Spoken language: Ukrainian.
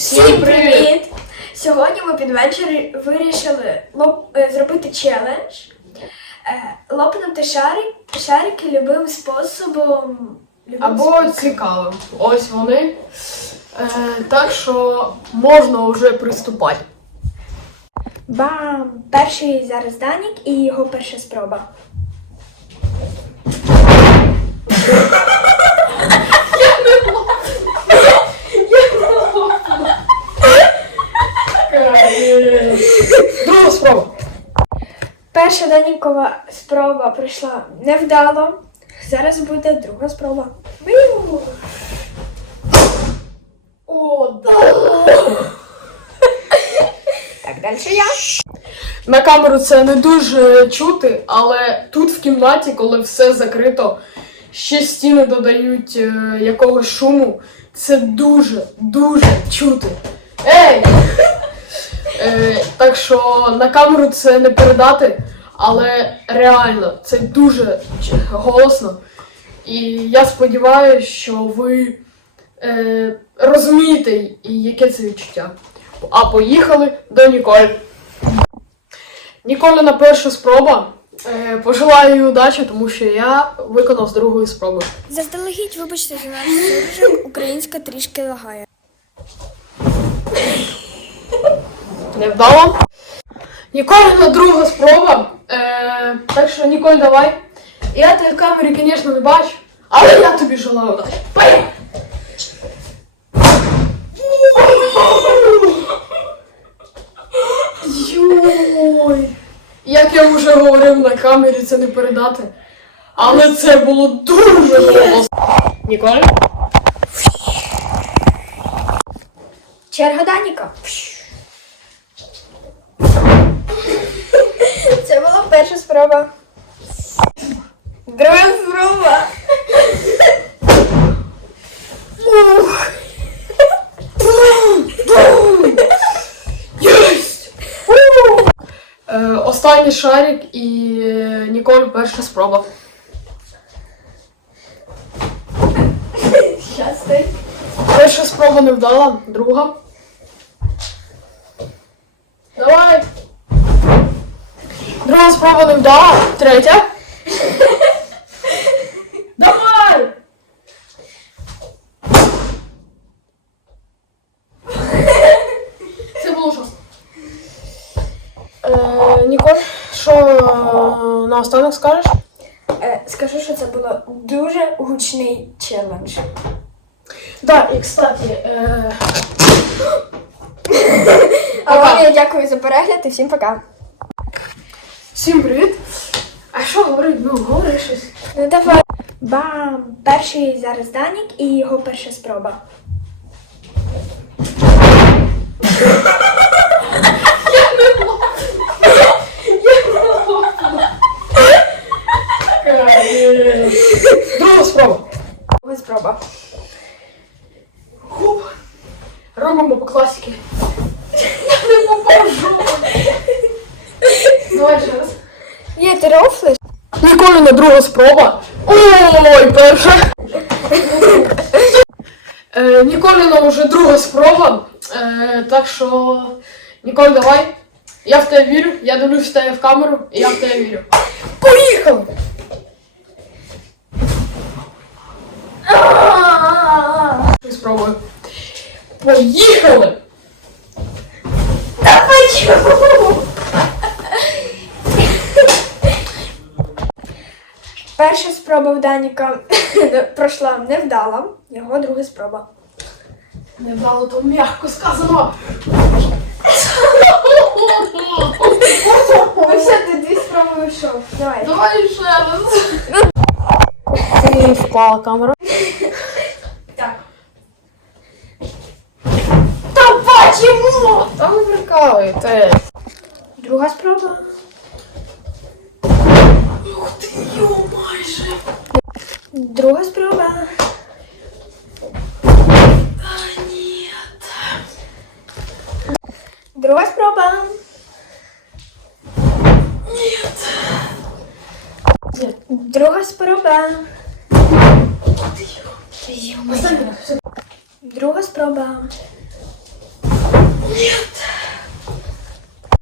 Всім привіт! Сьогодні ми під вечір вирішили лоп- е, зробити челендж, е, лопнути шарик, шарики любим способом. любим Або способом. цікавим. Ось вони. Е, так що можна вже приступати. Бам! Перший зараз Данік і його перша спроба. Друга спроба. Перша Данікова спроба пройшла невдало. Зараз буде друга спроба. Виу! О, да. Так, далі я. На камеру це не дуже чути, але тут в кімнаті, коли все закрито, ще стіни додають е, якогось шуму. Це дуже, дуже чути. Ей! Е, так що на камеру це не передати, але реально це дуже голосно. І я сподіваюся, що ви е, розумієте, і яке це відчуття. А поїхали до Ніколь. Ніколіна перша спроба. Е, пожелаю їй удачі, тому що я виконав з другої спроби. Заздалегідь, вибачте за наш суржик, українська трішки лагає. Невдало. Ніколіна друга спроба. Е, так що, Ніколь, давай. Я тебе в камері, звісно, не бачу, але я тобі желаю удачі. Поїхали! Йой! Як я вже говорив на камері, це не передати. Але це було дуже голосно. Ніколь? Черга Даніка. Спроба. Друга. Єсть! Е, останній шарик і е, Ніколь перша спроба. Перша спроба не вдала, друга. Друга спроба не вдала, третя. Давай! Це було жорстко. Е, Ніколь, що е, наостанок скажеш? Е, скажу, що це було дуже гучний челендж. Да, і кстати, е, А вам я дякую за перегляд і всім пока. Всім привіт! А що говорить? Ну, говори щось. Ну давай. Бам! Перший зараз Данік і його перша спроба. Друга спроба. Друга спроба. Робимо по класіки. Я не поможу. Давай ще раз. Є, ти рофлиш? Ніколіна друга спроба. Ой, перша. Е, Ніколіна вже друга спроба. Е, так що, Ніколь, давай. Я в тебе вірю, я дивлюсь в тебе в камеру, і я в тебе вірю. Поїхали! Спробую. Поїхали! Та почему? Перша спроба в Даніка пройшла невдало. Його друга спроба. Не вдало, то м'яко сказано. Ну все, ти дві спроби вийшов. Давай. Давай ще раз. І впала камера. Так. Та почему? Та ви прикалуєте. Друга спроба. Друга спроба. А, ні. Друга спроба. Друга спроба. Друга спроба. Нет!